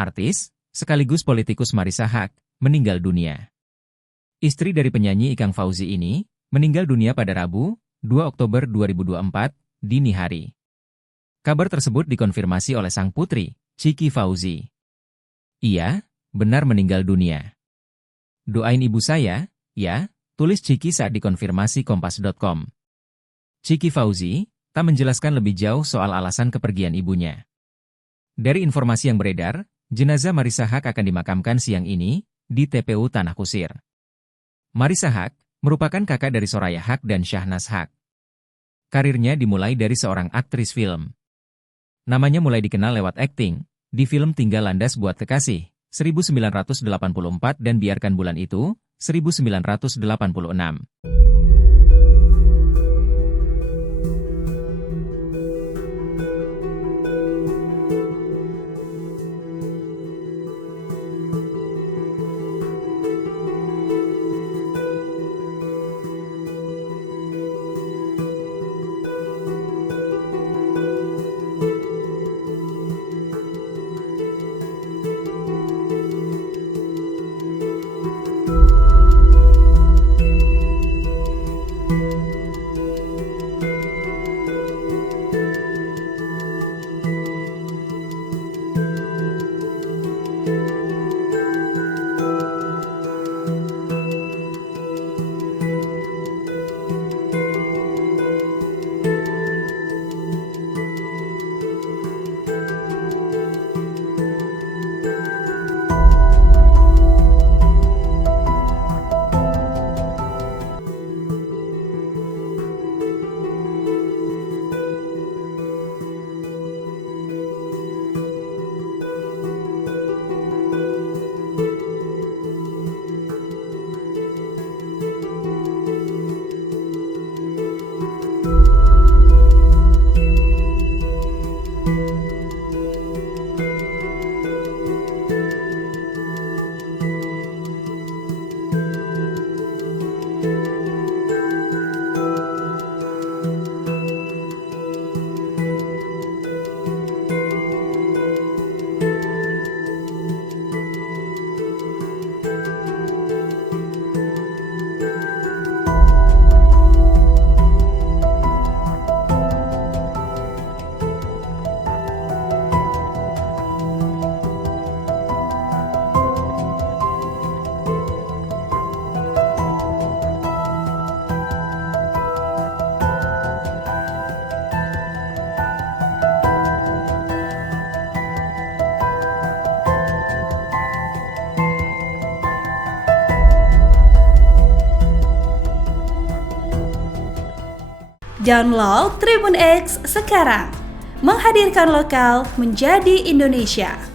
Artis Sekaligus Politikus Marissa Haque meninggal dunia. Istri dari penyanyi Ikang Fawzi ini meninggal dunia pada Rabu, 2 Oktober 2024, dini hari. Kabar tersebut dikonfirmasi oleh sang putri, Chiki Fawzi. Ia benar meninggal dunia. Doain ibu saya, ya, tulis Chiki saat dikonfirmasi kompas.com. Chiki Fawzi tak menjelaskan lebih jauh soal alasan kepergian ibunya. Dari informasi yang beredar, jenazah Marissa Haque akan dimakamkan siang ini di TPU Tanah Kusir. Marissa Haque merupakan kakak dari Soraya Haque dan Shahnaz Haque. Karirnya dimulai dari seorang aktris film. Namanya mulai dikenal lewat akting di film Tinggal Landas Buat Kekasih 1984 dan Biarkan Bulan Itu 1986. Download Tribun X sekarang, menghadirkan lokal menjadi Indonesia.